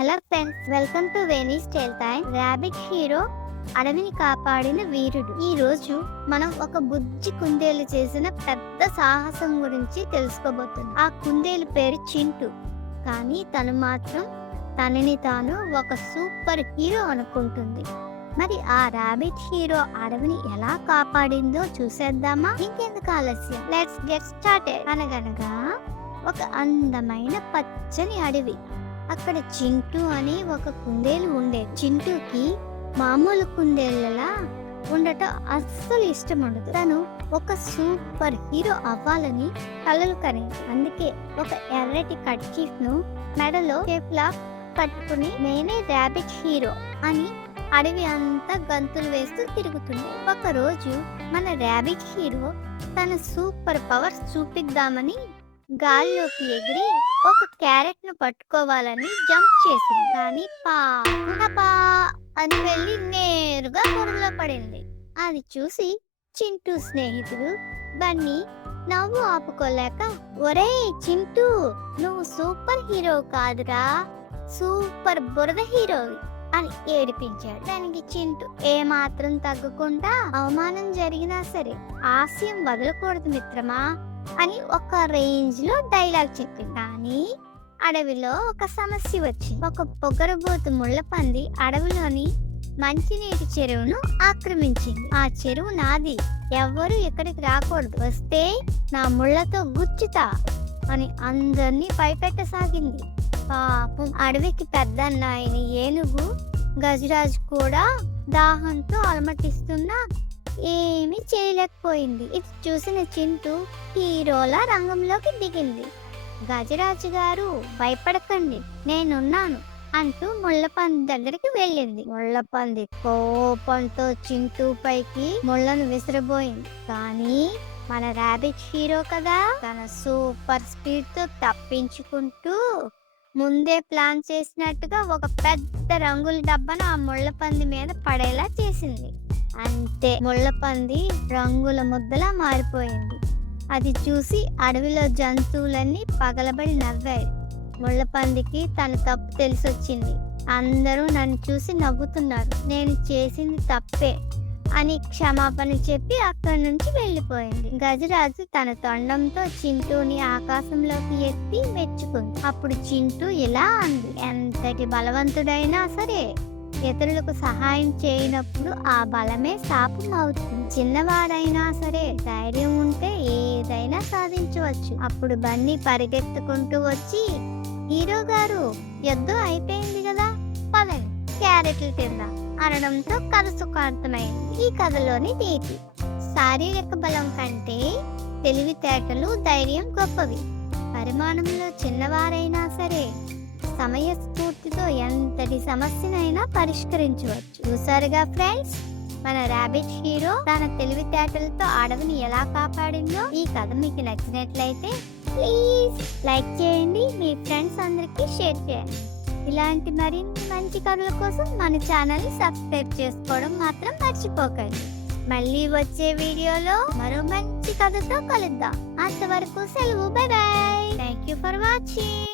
Hello friends welcome to Veni style time rabbit hero అడవిని కాపాడిన వీరుడు. ఈ రోజు మనం ఒక బుజ్జి కుందేలు చేసిన పెద్ద సాహసం గురించి తెలుసుకోబోతున్నాం. ఆ కుందేలు పేరు చింటు. కానీ తను మాత్రం తనని తాను ఒక సూపర్ హీరో అనుకుంటుంది. మరి ఆ ర్యాబిట్ హీరో అడవిని ఎలా కాపాడిందో చూసేద్దామా? ఇంకెందుకు ఆలస్యం? లెట్స్ గెట్ స్టార్టెడ్ అనగనగా ఒక అందమైన పచ్చని అడవి. అక్కడ చింటూ అని ఒక కుందేలు ఉండే. చింటూకి మామూలు కుందేళ్ళలా ఉండటం అస్సలు ఇష్టం ఉండదు. తను ఒక సూపర్ హీరో అవ్వాలని కలలు కనేది అందుకే ఒక ఎర్రటి కట్చీఫ్ను మెడలో కేప్లా కట్టుకుని నేనే ర్యాబిట్ హీరో అని అడవి అంతా గంతులు వేస్తూ తిరుగుతుంది ఒక రోజు మన ర్యాబిట్ హీరో తన సూపర్ పవర్స్ చూపిద్దామని గాల్లోకి ఎగిరి ఒక క్యారెట్ను పట్టుకోవాలని జంప్ చేసింది. కానీ పాపా అని వెళ్ళి నేరుగా పొరలో పడింది. అది చూసి చింటూ స్నేహితుడు బన్నీ నవ్వు ఆపుకోలేక ఒరే చింటూ నువ్వు సూపర్ హీరో కాదురా సూపర్ బురద హీరోవి అని ఏడిపించాడు దానికి చింటూ. ఏ మాత్రం తగ్గకుండా అవమానం జరిగినా సరే ఆశయం వదలకూడదు మిత్రమా అని ఒక రేంజ్లో డైలాగ్ చెప్పింది. కానీ అడవిలో ఒక సమస్య వచ్చింది. ఒక పొగరబోతు ముళ్ళపంది అడవిలోని మంచినీటి చెరువును ఆక్రమించింది. ఆ చెరువు నాది. ఎవ్వరు ఇక్కడికి రాకూడదు. వస్తే నా ముళ్ళతో గుచ్చుతా అని అందరినీ భయపెట్టసాగింది. పాపం అడవికి పెద్ద ఆయన ఏనుగు గజరాజు కూడా దాహంతో అలమటిస్తున్నా ఏమీ చేయలేకపోయింది. ఇది చూసిన చింటూ హీరోలా రంగంలోకి దిగింది. గజరాజు గారు భయపడకండి నేనున్నాను అంటూ ముళ్ళపంది దగ్గరికి వెళ్ళింది. ముళ్ళపంది కోపంతో చింటూ పైకి ముళ్ళను విసిరబోయింది కానీ మన ర్యాబిట్ హీరో కదా తన సూపర్ స్పీడ్తో తప్పించుకుంటూ ముందే ప్లాన్ చేసినట్టుగా ఒక పెద్ద రంగుల డబ్బాను ఆ ముళ్ళపంది మీద పడేలా చేసింది. అంతే ముళ్ళపంది రంగుల ముద్దలా మారిపోయింది. అది చూసి అడవిలో జంతువులన్నీ పగలబడి నవ్వాయి ముళ్ళపందికి తన తప్పు తెలిసొచ్చింది. అందరూ నన్ను చూసి నవ్వుతున్నారు. నేను చేసింది తప్పే అని క్షమాపణ చెప్పి అక్కడి నుంచి వెళ్ళిపోయింది. గజరాజు తన తొండంతో చింటూని ఆకాశంలోకి ఎత్తి మెచ్చుకుంది. అప్పుడు చింటూ ఇలా అంది. ఎంతటి బలవంతుడైనా సరే ఇతరులకు సహాయం చేయనప్పుడు ఆ బలమే శాపం అవుతుంది. చిన్నవాడైనా సరే ధైర్యం ఉంటే ఏదైనా సాధించవచ్చు. అప్పుడు బన్నీ పరిగెత్తుకుంటూ వచ్చి హీరో గారు యుద్ధం అయిపోయింది కదా పదండి క్యారెట్లు తిందాం అనడంతో కథ సుఖార్థమైంది ఈ కథలోని నీతి శారీరక బలం కంటే తెలివితేటలు ధైర్యం గొప్పవి. పరిమాణంలో చిన్నవారైనా సరే సమయస్ఫూర్తితో ఎంతటి సమస్యనైనా పరిష్కరించవచ్చు. చూసారుగా ఫ్రెండ్స్ మన ర్యాబిట్ హీరో తన తెలివితేటలతో అడవిని ఎలా కాపాడిందో ఈ కథ మీకు నచ్చినట్లయితే ప్లీజ్ లైక్ చేయండి. మీ ఫ్రెండ్స్ అందరికీ షేర్ చేయండి. ఇలాంటి మరిన్ని మంచి కథల కోసం మన ఛానల్ని సబ్స్క్రైబ్ చేసుకోవడం మాత్రం మర్చిపోకండి. మళ్ళీ వచ్చే వీడియోలో మరో మంచి కథతో కలుద్దాం. అంతవరకు సెలవు. Bye bye thank you for watching